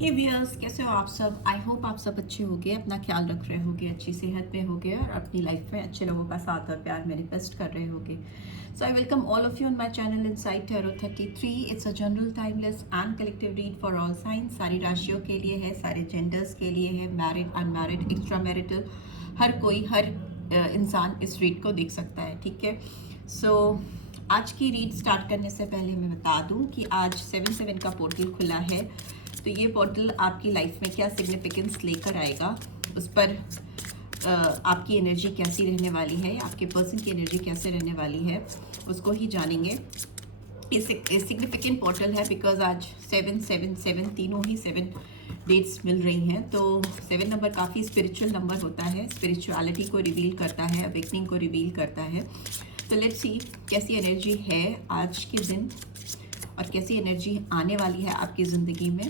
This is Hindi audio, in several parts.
हे व्यूअर्स, कैसे हो आप सब। आई होप आप सब अच्छे होंगे, अपना ख्याल रख रहे होंगे, अच्छी सेहत में होंगे और अपनी लाइफ में अच्छे लोगों का साथ और प्यार मैनिफेस्ट कर रहे होंगे। So I welcome all of you on my channel inside tarot 33। It's a general timeless and collective read for all signs. सारी राशियों के लिए है, सारे जेंडर्स के लिए है, मैरिड, अनमैरिड, एक्स्ट्रा मैरिटल, हर कोई, हर इंसान इस रीड को देख सकता है। ठीक है। सो आज की रीड स्टार्ट करने से पहले मैं बता दूं कि आज 7/7 का पोर्टल खुला है। तो ये पोर्टल आपकी लाइफ में क्या सिग्निफिकेंस लेकर आएगा, उस पर आपकी एनर्जी कैसी रहने वाली है, आपके पर्सन की एनर्जी कैसे रहने वाली है, उसको ही जानेंगे। ये सिग्निफिकेंट पोर्टल है बिकॉज आज 7/7/7 तीनों ही 7 डेट्स मिल रही हैं। तो 7 नंबर काफ़ी स्पिरिचुअल नंबर होता है, स्पिरिचुअलिटी को रिवील करता है, अवेकनिंग को रिवील करता है। तो लेट्स सी कैसी एनर्जी है आज के दिन और कैसी एनर्जी आने वाली है आपकी ज़िंदगी में,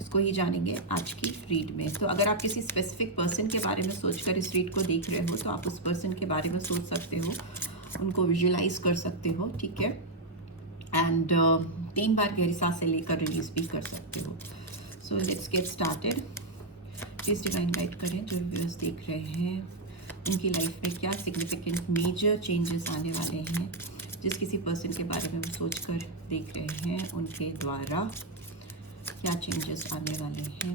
उसको ही जानेंगे आज की रीड में। तो अगर आप किसी स्पेसिफिक पर्सन के बारे में सोचकर इस रीड को देख रहे हो तो आप उस पर्सन के बारे में सोच सकते हो, उनको विजुलाइज कर सकते हो। ठीक है। एंड 3 बार गहरी सांसें लेकर रिलीज भी कर सकते हो। So let's get started. Please divine guide करें जो व्यूअर्स देख रहे हैं, उनकी लाइफ में क्या सिग्निफिकेंट मेजर चेंजेस आने वाले हैं, जिस किसी पर्सन के बारे में वो सोच कर देख रहे हैं उनके द्वारा क्या चेंजेस आने वाले हैं।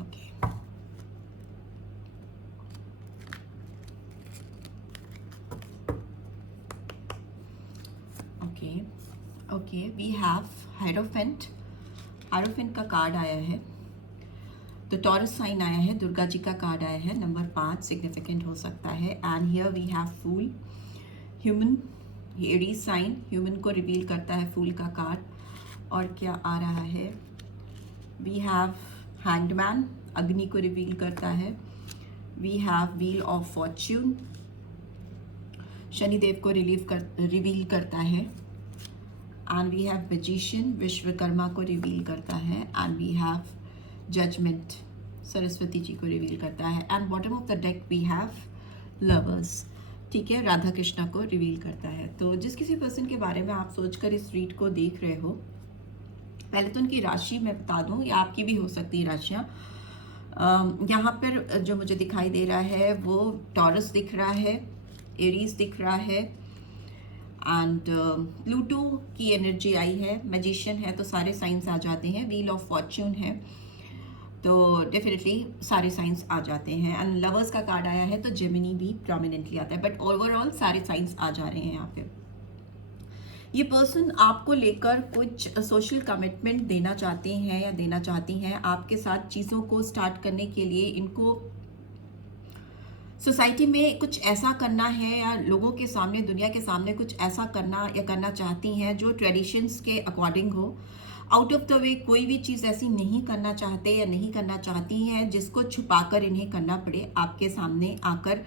Okay okay okay, we have hierophant. Hierophant का कार्ड आया है, तो टॉरस साइन आया है, दुर्गा जी का कार्ड आया है, नंबर 5 सिग्निफिकेंट हो सकता है। And here we have fool, human, Aries sign, human को रिवील करता है फूल का कार्ड। और क्या आ रहा है, वी हैव हैंगमैन, अग्नि को रिवील करता है। We have wheel of fortune, Shanidev को रिवील करता है। And we have magician, Vishwakarma को रिवील करता है। And we have judgement, Saraswati ji को रिवील करता है। And bottom of the deck we have lovers, ठीक है, राधा कृष्णा को रिवील करता है। तो जिस किसी पर्सन के बारे में आप सोचकर इस रीड को देख रहे हो, पहले तो उनकी राशि मैं बता दूं, या आपकी भी हो सकती है राशियाँ। यहाँ पर जो मुझे दिखाई दे रहा है वो टॉरस दिख रहा है, एरीज दिख रहा है, एंड प्लूटो की एनर्जी आई है, मैजिशियन है तो सारे साइंस आ जाते हैं, व्हील ऑफ फॉर्च्यून है तो डेफिनेटली सारे साइंस आ जाते हैं। एंड लवर्स का कार्ड आया है तो जेमिनी भी प्रोमिनेंटली आता है, बट ओवरऑल सारे साइंस आ जा रहे हैं यहाँ पे। ये पर्सन आपको लेकर कुछ सोशल कमिटमेंट देना चाहते हैं या देना चाहती हैं, आपके साथ चीज़ों को स्टार्ट करने के लिए इनको सोसाइटी में कुछ ऐसा करना है या लोगों के सामने, दुनिया के सामने कुछ ऐसा करना या करना चाहती हैं जो ट्रेडिशंस के अकॉर्डिंग हो। आउट ऑफ द वे कोई भी चीज़ ऐसी नहीं करना चाहते या नहीं करना चाहती हैं जिसको छुपाकर इन्हें करना पड़े आपके सामने आकर।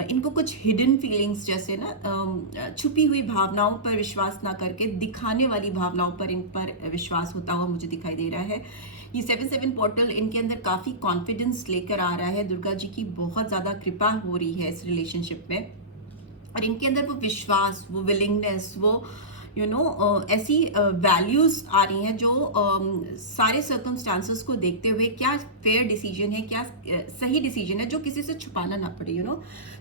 इनको कुछ हिडन फीलिंग्स, जैसे ना छुपी हुई भावनाओं पर विश्वास ना करके दिखाने वाली भावनाओं पर इन पर विश्वास होता हुआ मुझे दिखाई दे रहा है। ये 7/7 पोर्टल इनके अंदर काफ़ी कॉन्फिडेंस लेकर आ रहा है, दुर्गा जी की बहुत ज़्यादा कृपा हो रही है इस रिलेशनशिप में, और इनके अंदर वो विश्वास, वो विलिंगनेस, वो ऐसी वैल्यूज़ आ रही हैं जो सारे सर्कमस्टांसेस को देखते हुए क्या फेयर डिसीजन है, क्या सही डिसीजन है जो किसी से छुपाना ना पड़े,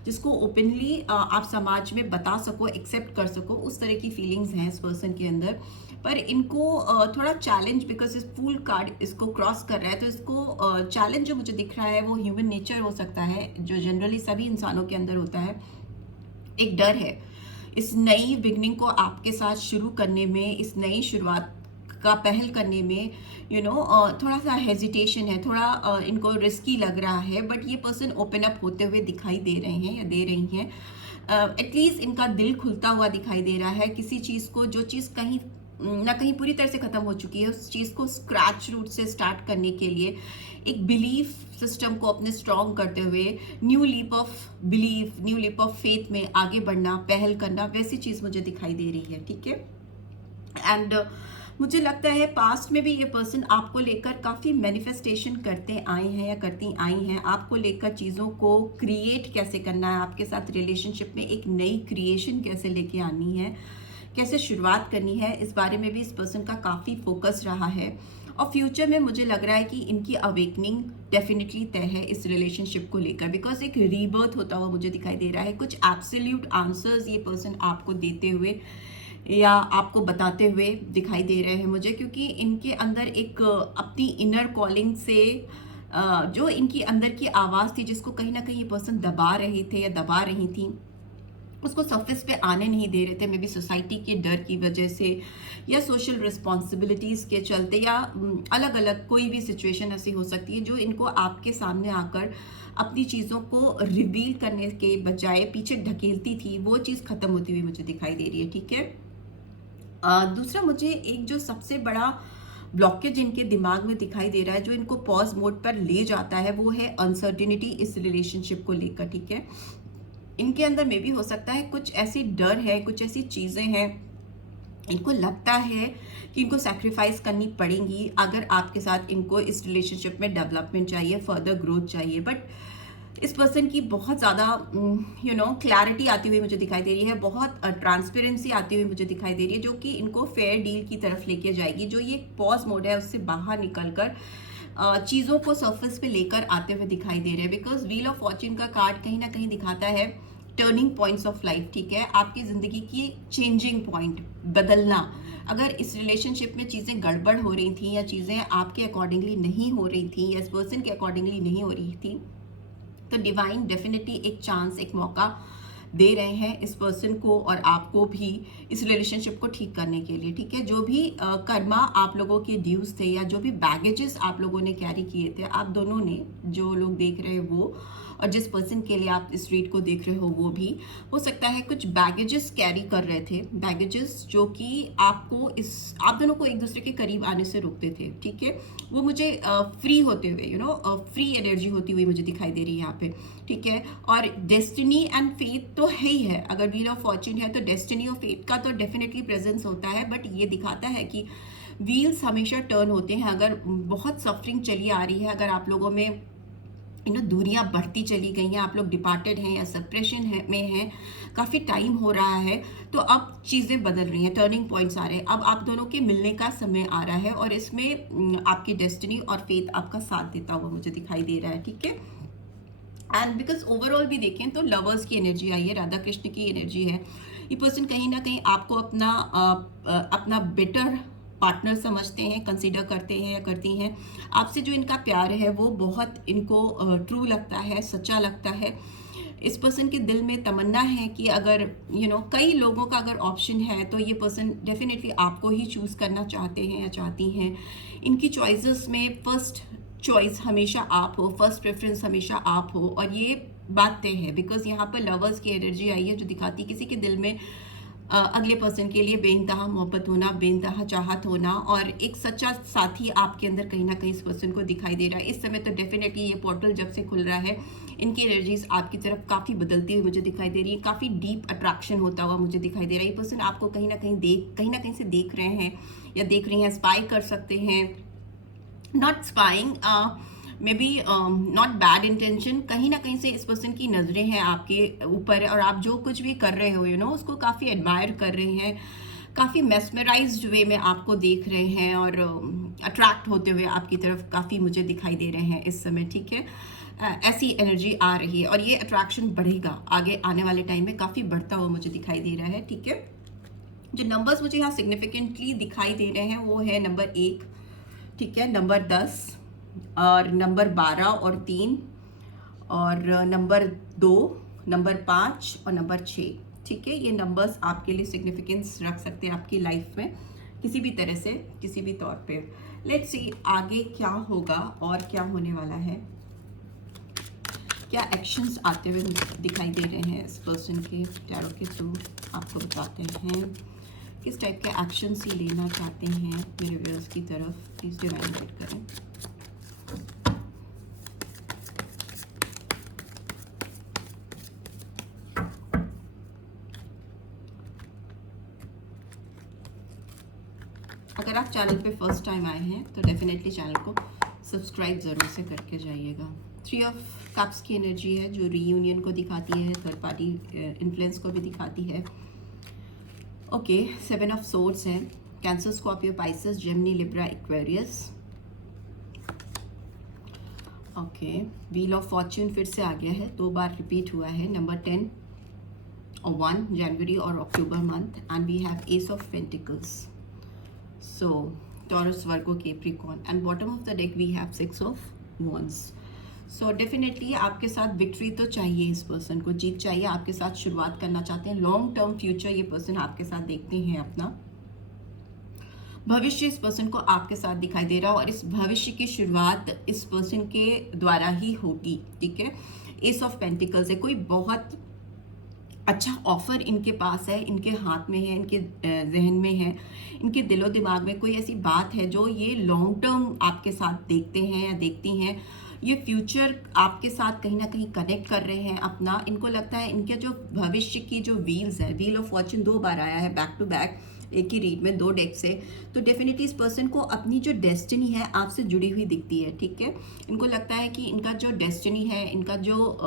जिसको ओपनली आप समाज में बता सको, एक्सेप्ट कर सको, उस तरह की फीलिंग्स हैं इस पर्सन के अंदर। पर इनको थोड़ा चैलेंज, बिकॉज इस फूल कार्ड इसको क्रॉस कर रहा है, तो इसको चैलेंज जो मुझे दिख रहा है वो ह्यूमन नेचर हो सकता है, जो जनरली सभी इंसानों के अंदर होता है। एक डर है इस नई बिगनिंग को आपके साथ शुरू करने में, इस नई शुरुआत का पहल करने में, थोड़ा सा हेजिटेशन है, थोड़ा इनको रिस्की लग रहा है, बट ये पर्सन ओपन अप होते हुए दिखाई दे रहे हैं या दे रही हैं। एटलीस्ट इनका दिल खुलता हुआ दिखाई दे रहा है किसी चीज़ को, जो चीज़ कहीं ना कहीं पूरी तरह से ख़त्म हो चुकी है, उस चीज़ को स्क्रैच रूट से स्टार्ट करने के लिए एक बिलीफ सिस्टम को अपने स्ट्रॉन्ग करते हुए new leap of belief, new leap of faith में आगे बढ़ना, पहल करना, वैसी चीज़ मुझे दिखाई दे रही है। ठीक है। एंड मुझे लगता है पास्ट में भी ये पर्सन आपको लेकर काफ़ी मैनिफेस्टेशन करते आए हैं या करती आई हैं, आपको लेकर चीज़ों को क्रिएट कैसे करना है, आपके साथ रिलेशनशिप में एक नई क्रिएशन कैसे लेके आनी है, कैसे शुरुआत करनी है, इस बारे में भी इस पर्सन का काफ़ी फोकस रहा है। और फ्यूचर में मुझे लग रहा है कि इनकी अवेकनिंग डेफिनेटली तय है इस रिलेशनशिप को लेकर, बिकॉज एक रीबर्थ होता हुआ मुझे दिखाई दे रहा है। कुछ एब्सोल्यूट आंसर्स ये पर्सन आपको देते हुए या आपको बताते हुए दिखाई दे रहे हैं मुझे, क्योंकि इनके अंदर एक अपनी इनर कॉलिंग से जो इनकी अंदर की आवाज़ थी, जिसको कहीं ना कहीं ये पर्सन दबा रहे थे या दबा रही थी, उसको सरफेस पे आने नहीं दे रहे थे। मे बी सोसाइटी के डर की वजह से या सोशल रिस्पॉन्सिबिलिटीज़ के चलते या अलग अलग कोई भी सिचुएशन ऐसी हो सकती है जो इनको आपके सामने आकर अपनी चीज़ों को रिवील करने के बजाय पीछे ढकेलती थी, वो चीज़ ख़त्म होती हुई मुझे दिखाई दे रही है। ठीक है, दूसरा मुझे एक जो सबसे बड़ा ब्लॉकेज इनके दिमाग में दिखाई दे रहा है, जो इनको पॉज मोड पर ले जाता है, वो है अनसर्टिनिटी इस रिलेशनशिप को लेकर। ठीक है, इनके अंदर में भी हो सकता है कुछ ऐसी डर है, कुछ ऐसी चीज़ें हैं, इनको लगता है कि इनको सैक्रिफाइस करनी पड़ेंगी अगर आपके साथ इनको इस रिलेशनशिप में डेवलपमेंट चाहिए, फर्दर ग्रोथ चाहिए। बट इस पर्सन की बहुत ज़्यादा क्लैरिटी आती हुई मुझे दिखाई दे रही है, बहुत ट्रांसपेरेंसी आती हुई मुझे दिखाई दे रही है, जो कि इनको फेयर डील की तरफ लेके जाएगी। जो ये पॉज मोड है उससे बाहर निकलकर चीज़ों को सरफेस पे लेकर आते हुए दिखाई दे रहे हैं। बिकॉज व्हील ऑफ फॉर्च्यून का कार्ड कहीं ना कहीं दिखाता है टर्निंग पॉइंट्स ऑफ लाइफ। ठीक है, आपकी ज़िंदगी की चेंजिंग पॉइंट, बदलना। अगर इस रिलेशनशिप में चीज़ें गड़बड़ हो रही थी या चीज़ें आपके अकॉर्डिंगली नहीं हो रही थी या इस पर्सन के अकॉर्डिंगली नहीं हो रही थी, तो डिवाइन डेफिनेटली एक चांस, एक मौका दे रहे हैं इस पर्सन को और आपको भी इस रिलेशनशिप को ठीक करने के लिए। ठीक है, जो भी कर्मा आप लोगों के ड्यूज थे या जो भी बैगेजेस आप लोगों ने कैरी किए थे, आप दोनों ने, जो लोग देख रहे हैं वो और जिस पर्सन के लिए आप इस रीड को देख रहे हो वो भी, हो सकता है कुछ बैगेजेस कैरी कर रहे थे, बैगेजेस जो कि आपको आप दोनों को एक दूसरे के करीब आने से रोकते थे। ठीक है, वो मुझे फ्री होते हुए फ्री एनर्जी होती हुई मुझे दिखाई दे रही है यहाँ पे। ठीक है, और डेस्टिनी एंड फेथ तो है ही है। अगर व्हील ऑफ फॉर्च्यून है तो डेस्टिनी और फेथ का तो डेफिनेटली प्रेजेंस होता है, बट ये दिखाता है कि व्हील्स हमेशा टर्न होते हैं। अगर बहुत सफरिंग चली आ रही है, अगर आप लोगों में दूरियां बढ़ती चली गई हैं, आप लोग डिपार्टेड हैं या सेपरेशन में हैं, काफ़ी टाइम हो रहा है, तो अब चीज़ें बदल रही हैं, टर्निंग पॉइंट्स आ रहे हैं। अब आप दोनों के मिलने का समय आ रहा है और इसमें आपकी डेस्टिनी और फेथ आपका साथ देता हुआ मुझे दिखाई दे रहा है। ठीक है, एंड बिकॉज ओवरऑल भी देखें तो लवर्स की एनर्जी आई है, राधा कृष्ण की एनर्जी है। ये पर्सन कहीं ना कहीं आपको अपना बेटर पार्टनर समझते हैं, कंसीडर करते हैं या करती हैं। आपसे जो इनका प्यार है वो बहुत इनको ट्रू लगता है, सच्चा लगता है। इस पर्सन के दिल में तमन्ना है कि अगर कई लोगों का अगर ऑप्शन है तो ये पर्सन डेफिनेटली आपको ही चूज़ करना चाहते हैं या चाहती हैं। इनकी चॉइसेस में फर्स्ट चॉइस हमेशा आप हो, फर्स्ट प्रेफरेंस हमेशा आप हो, और ये बात तय है। बिकॉज यहाँ पर लवर्स की एनर्जी आई है जो दिखाती किसी के दिल में अगले पर्सन के लिए बेइंतहा मोहब्बत होना, बेइंतहा चाहत होना, और एक सच्चा साथी आपके अंदर कहीं ना कहीं इस पर्सन को दिखाई दे रहा है। इस समय तो डेफिनेटली ये पोर्टल जब से खुल रहा है, इनकी एनर्जीज आपकी तरफ काफ़ी बदलती हुई मुझे दिखाई दे रही है, काफ़ी डीप अट्रैक्शन होता हुआ मुझे दिखाई दे रहा है। ये पर्सन आपको कहीं ना कहीं से देख रहे हैं या देख रही हैं, स्पाई कर सकते हैं, not spying, may be not bad intention. कहीं ना कहीं से इस पर्सन की नज़रें हैं आपके ऊपर और आप जो कुछ भी कर रहे हो उसको काफ़ी एडमायर कर रहे हैं, काफ़ी मेस्मराइज्ड वे में आपको देख रहे हैं और अट्रैक्ट होते हुए आपकी तरफ काफ़ी मुझे दिखाई दे रहे हैं इस समय। ठीक है, ऐसी एनर्जी आ रही है और ये अट्रैक्शन बढ़ेगा आगे आने वाले टाइम में, काफ़ी बढ़ता हुआ मुझे दिखाई दे रहा है। ठीक है, जो नंबर्स मुझे यहाँ सिग्निफिकेंटली दिखाई दे रहे हैं वो है नंबर 1, ठीक है, नंबर 10 और नंबर 12 और 3 और नंबर 2, नंबर 5 और नंबर 6। ठीक है, ये नंबर्स आपके लिए सिग्निफिकेंस रख सकते हैं आपकी लाइफ में किसी भी तरह से, किसी भी तौर पे। लेट्स सी आगे क्या होगा और क्या होने वाला है, क्या एक्शंस आते हुए दिखाई दे रहे हैं इस पर्सन के टैरो के थ्रू। आपको बताते हैं किस टाइप के एक्शंस ही लेना चाहते हैं मेरे व्यूअर्स की तरफ। प्लीज़ डिवाइन गाइड करें। अगर आप चैनल पे फर्स्ट टाइम आए हैं तो डेफिनेटली चैनल को सब्सक्राइब ज़रूर से करके जाइएगा। 3 ऑफ कप्स की एनर्जी है जो रीयूनियन को दिखाती है, थर्ड पार्टी इन्फ्लुएंस को भी दिखाती है। ओके, 7 ऑफ सोर्ड्स है, cancer, Scorpio, Pisces, Gemini, Libra, Aquarius. Okay, wheel of Fortune फिर से आ गया है, 2 बार रिपीट हुआ है, नंबर 10 और 1 जनवरी और October month, and we have ace of pentacles, so Taurus, Virgo, Capricorn, and bottom of the deck we have 6 of wands। So definitely आपके साथ विक्ट्री तो चाहिए, इस पर्सन को जीत चाहिए, आपके साथ शुरुआत करना चाहते हैं, लॉन्ग टर्म फ्यूचर ये पर्सन आपके साथ देखते हैं, अपना भविष्य इस पर्सन को आपके साथ दिखाई दे रहा है, और इस भविष्य की शुरुआत इस पर्सन के द्वारा ही होगी, ठीक है। एस ऑफ पेंटिकल्स है, कोई बहुत अच्छा ऑफर इनके पास है, इनके हाथ में है, इनके जहन में है, इनके दिलो दिमाग में कोई ऐसी बात है जो ये लॉन्ग टर्म आपके साथ देखते हैं या देखती हैं, ये फ्यूचर आपके साथ कहीं ना कहीं कनेक्ट कर रहे हैं अपना। इनको लगता है इनके जो भविष्य की जो व्हील्स है, व्हील ऑफ फॉर्च्यून 2 बार आया है बैक टू बैक एक ही रीड में, 2 डेक से, तो डेफिनेटली इस पर्सन को अपनी जो डेस्टिनी है आपसे जुड़ी हुई दिखती है, ठीक है। इनको लगता है कि इनका जो डेस्टिनी है, इनका जो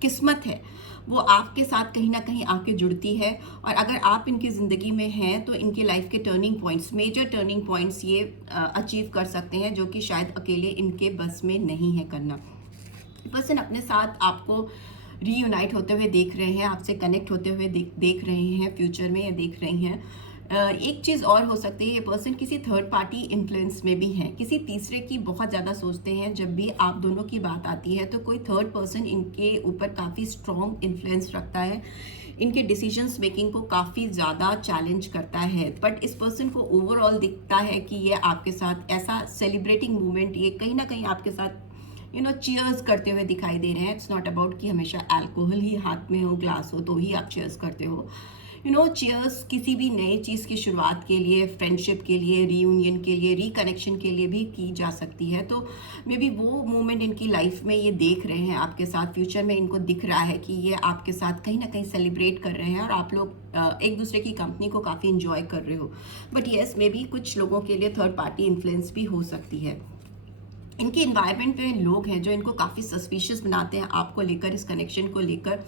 किस्मत है, वो आपके साथ कहीं ना कहीं आके जुड़ती है, और अगर आप इनकी ज़िंदगी में हैं तो इनकी लाइफ के turning points, major turning points ये अचीव कर सकते हैं, जो कि शायद अकेले इनके बस में नहीं है करना। पर्सन अपने साथ आपको रीयूनाइट होते हुए देख रहे हैं, आपसे कनेक्ट होते हुए देख रहे हैं फ्यूचर में, या देख रही हैं। एक चीज़ और हो सकती है, ये पर्सन किसी थर्ड पार्टी इन्फ्लुएंस में भी हैं, किसी तीसरे की बहुत ज़्यादा सोचते हैं। जब भी आप दोनों की बात आती है तो कोई थर्ड पर्सन इनके ऊपर काफ़ी स्ट्रॉन्ग इन्फ्लुएंस रखता है, इनके डिसीजंस मेकिंग को काफ़ी ज़्यादा चैलेंज करता है। बट इस पर्सन को ओवरऑल दिखता है कि ये आपके साथ ऐसा सेलिब्रेटिंग मोमेंट, ये कहीं ना कहीं आपके साथ चीयर्स करते हुए दिखाई दे रहे हैं। इट्स नॉट अबाउट कि हमेशा अल्कोहल ही हाथ में हो, ग्लास हो, तो ही आप चीयर्स करते हो। चीयर्स किसी भी नई चीज़ की शुरुआत के लिए, फ्रेंडशिप के लिए, रीयूनियन के लिए, रिकनेक्शन के लिए भी की जा सकती है। तो मे बी वो मोमेंट इनकी लाइफ में ये देख रहे हैं आपके साथ, फ्यूचर में इनको दिख रहा है कि ये आपके साथ कहीं ना कहीं सेलिब्रेट कर रहे हैं, और आप लोग एक दूसरे की कंपनी को काफ़ी इंजॉय कर रहे हो। बट येस, मे बी कुछ लोगों के लिए थर्ड पार्टी इन्फ्लुएंस भी हो सकती है। इनके इन्वायरमेंट में लोग हैं जो इनको काफ़ी सस्पिशियस बनाते हैं, आपको लेकर, इस कनेक्शन को लेकर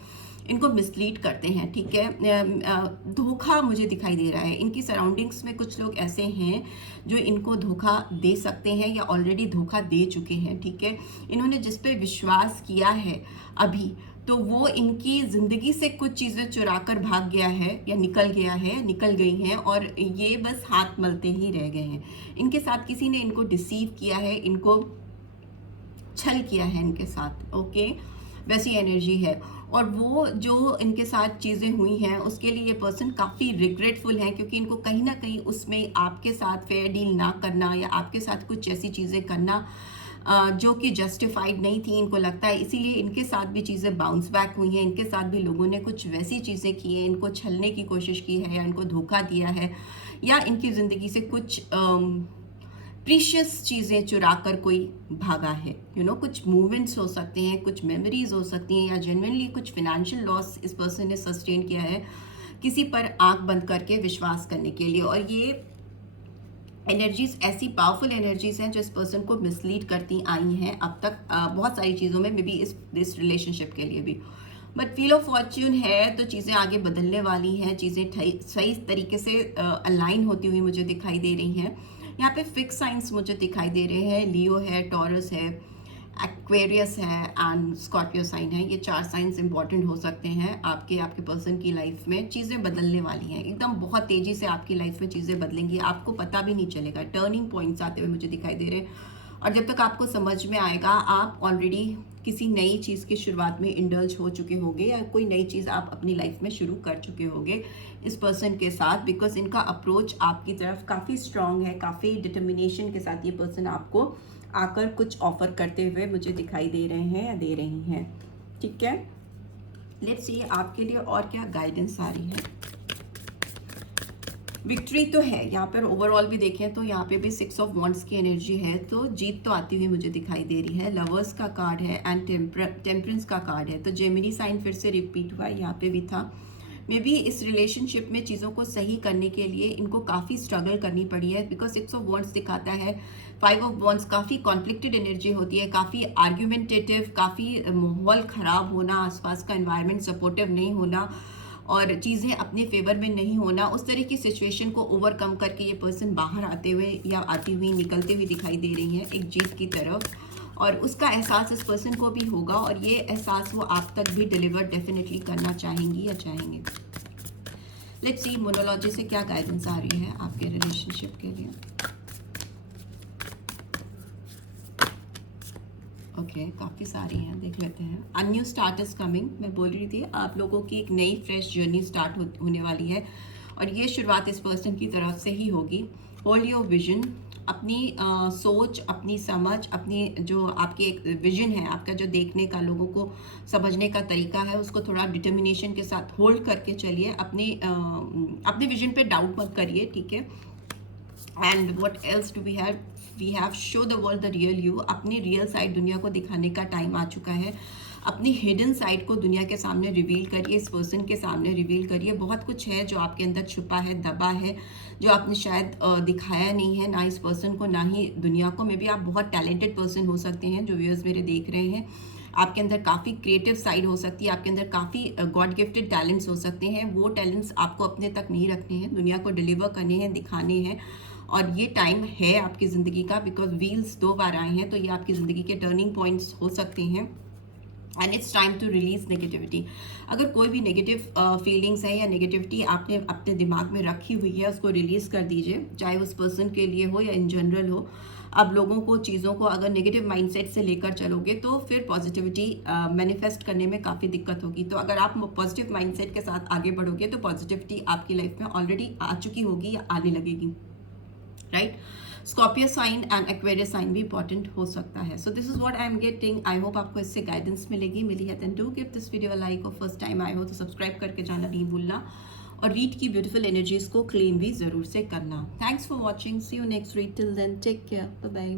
इनको मिसलीड करते हैं, ठीक है। धोखा मुझे दिखाई दे रहा है, इनकी सराउंडिंग्स में कुछ लोग ऐसे हैं जो इनको धोखा दे सकते हैं या ऑलरेडी धोखा दे चुके हैं, ठीक है। इन्होंने जिस पे विश्वास किया है अभी, तो वो इनकी ज़िंदगी से कुछ चीज़ें चुरा कर भाग गया है, या निकल गया है, निकल गई हैं, और ये बस हाथ मलते ही रह गए हैं। इनके साथ किसी ने इनको डिसीव किया है, इनको छल किया है इनके साथ, ओके, वैसी एनर्जी है। और वो जो इनके साथ चीज़ें हुई हैं उसके लिए ये पर्सन काफ़ी रिग्रेटफुल हैं, क्योंकि इनको कहीं ना कहीं उसमें आपके साथ फेयर डील ना करना, या आपके साथ कुछ ऐसी चीज़ें करना जो कि जस्टिफाइड नहीं थी, इनको लगता है, इसीलिए इनके साथ भी चीज़ें बाउंस बैक हुई हैं। इनके साथ भी लोगों ने कुछ वैसी चीज़ें की हैं, इनको छलने की कोशिश की है, या इनको धोखा दिया है, या इनकी ज़िंदगी से कुछ प्रीशियस चीज़ें चुरा कर कोई भागा है। कुछ मूवमेंट्स हो सकते हैं, कुछ मेमोरीज हो सकती हैं, या जेन्युइनली कुछ फिनेंशियल लॉस इस पर्सन ने सस्टेन किया है किसी पर आंख बंद करके विश्वास करने के लिए। और ये एनर्जीज ऐसी पावरफुल एनर्जीज हैं जो इस पर्सन को मिसलीड करती आई हैं अब तक, बहुत सारी चीज़ों में, मे बी इस रिलेशनशिप के लिए भी। बट व्हील ऑफ फॉर्च्यून है तो चीज़ें आगे बदलने वाली हैं, चीज़ें सही तरीके से अलाइन होती हुई मुझे दिखाई दे रही हैं। यहाँ पे फिक्स साइंस मुझे दिखाई दे रहे हैं, लियो है, टॉरस है, एक्वेरियस है, एंड स्कॉर्पियो साइन है। ये 4 साइंस इंपॉर्टेंट हो सकते हैं आपके पर्सन की लाइफ में। चीज़ें बदलने वाली हैं, एकदम बहुत तेज़ी से आपकी लाइफ में चीज़ें बदलेंगी, आपको पता भी नहीं चलेगा। टर्निंग पॉइंट्स आते हुए मुझे दिखाई दे रहे हैं, और जब तक आपको समझ में आएगा, आप ऑलरेडी किसी नई चीज़ की शुरुआत में इंडल्ज हो चुके होंगे, या कोई नई चीज़ आप अपनी लाइफ में शुरू कर चुके होंगे इस पर्सन के साथ, बिकॉज इनका अप्रोच आपकी तरफ काफ़ी स्ट्रांग है, काफ़ी डिटर्मिनेशन के साथ ये पर्सन आपको आकर कुछ ऑफर करते हुए मुझे दिखाई दे रहे हैं या दे रही हैं, ठीक है। लेट्स सी आपके लिए और क्या गाइडेंस आ रही है। विक्ट्री तो है यहाँ पर, ओवरऑल भी देखें तो यहाँ पे भी 6 ऑफ वॉन्ड्स की एनर्जी है, तो जीत तो आती हुई मुझे दिखाई दे रही है। लवर्स का कार्ड है, एंड टेम्परेंस का कार्ड है, तो जेमिनी साइन फिर से रिपीट हुआ है, यहाँ पे भी था। मे बी इस रिलेशनशिप में चीज़ों को सही करने के लिए इनको काफ़ी स्ट्रगल करनी पड़ी है, बिकॉज 6 ऑफ वॉन्ड्स दिखाता है। 5 ऑफ वॉन्ड्स काफ़ी कॉन्फ्लिक्टेड एनर्जी होती है, काफ़ी आर्ग्यूमेंटेटिव, काफ़ी माहौल ख़राब होना, आसपास का एनवायरनमेंट सपोर्टिव नहीं होना, और चीज़ें अपने फेवर में नहीं होना, उस तरह की सिचुएशन को ओवरकम करके ये पर्सन बाहर आते हुए या आती हुई निकलते हुए दिखाई दे रही हैं एक जीत की तरफ, और उसका एहसास इस पर्सन को भी होगा और ये एहसास वो आप तक भी डिलीवर डेफिनेटली करना चाहेंगी या चाहेंगे। लेट्स सी मोनोलॉजी से क्या गाइडेंस आ रही है आपके रिलेशनशिप के लिए। ओके काफ़ी सारी हैं, देख लेते हैं। A new start is coming, मैं बोल रही थी आप लोगों की एक नई फ्रेश जर्नी स्टार्ट होने वाली है और ये शुरुआत इस पर्सन की तरफ से ही होगी। होल्ड योर विजन, अपनी सोच, अपनी समझ, अपनी जो आपकी एक विजन है, आपका जो देखने का, लोगों को समझने का तरीका है, उसको थोड़ा डिटर्मिनेशन के साथ होल्ड करके चलिए। अपने विजन पे डाउट मत करिए, ठीक है। And what else do we have show the world the real you, अपनी रियल साइड दुनिया को दिखाने का टाइम आ चुका है। अपनी हिडन साइड को दुनिया के सामने रिवील करिए, इस पर्सन के सामने रिवील करिए। बहुत कुछ है जो आपके अंदर छुपा है, दबा है, जो आपने शायद दिखाया नहीं है, ना इस पर्सन को ना ही दुनिया को। मे बी आप बहुत टैलेंटेड पर्सन हो सकते हैं जो व्यूअर्स मेरे देख रहे हैं। आपके अंदर काफ़ी क्रिएटिव साइड हो सकती है, आपके अंदर काफ़ी गॉड गिफ्टेड टैलेंट्स हो सकते हैं। वो टैलेंट्स आपको अपने तक नहीं रखने हैं, दुनिया को डिलीवर करने हैं, दिखाने हैं। और ये टाइम है आपकी ज़िंदगी का, बिकॉज व्हील्स 2 बार आए हैं, तो ये आपकी ज़िंदगी के टर्निंग पॉइंट्स हो सकते हैं। And it's time to release negativity. अगर कोई भी नेगेटिव फीलिंग्स है या नेगेटिविटी आपने अपने दिमाग में रखी हुई है, उसको रिलीज़ कर दीजिए, चाहे उस पर्सन के लिए हो या इन जनरल हो। अब लोगों को, चीज़ों को अगर नेगेटिव माइंडसेट से लेकर चलोगे तो फिर पॉजिटिविटी मैनिफेस्ट करने में काफ़ी दिक्कत होगी। तो अगर आप पॉजिटिव माइंडसेट के साथ आगे बढ़ोगे तो पॉजिटिविटी आपकी लाइफ में ऑलरेडी आ चुकी होगी या आने लगेगी, right. Scorpio sign and Aquarius sign भी इंपॉर्टेंट हो सकता है। So this is what I am getting. I hope आपको इससे गाइडेंस मिली है। Then do give this video a like, और फर्स्ट टाइम आए हो तो सब्सक्राइब करके जाना नहीं भूलना, और रीड की ब्यूटीफुल एनर्जीज को क्लीन भी जरूर से करना। Thanks for watching, see you next read, till then take care, bye bye.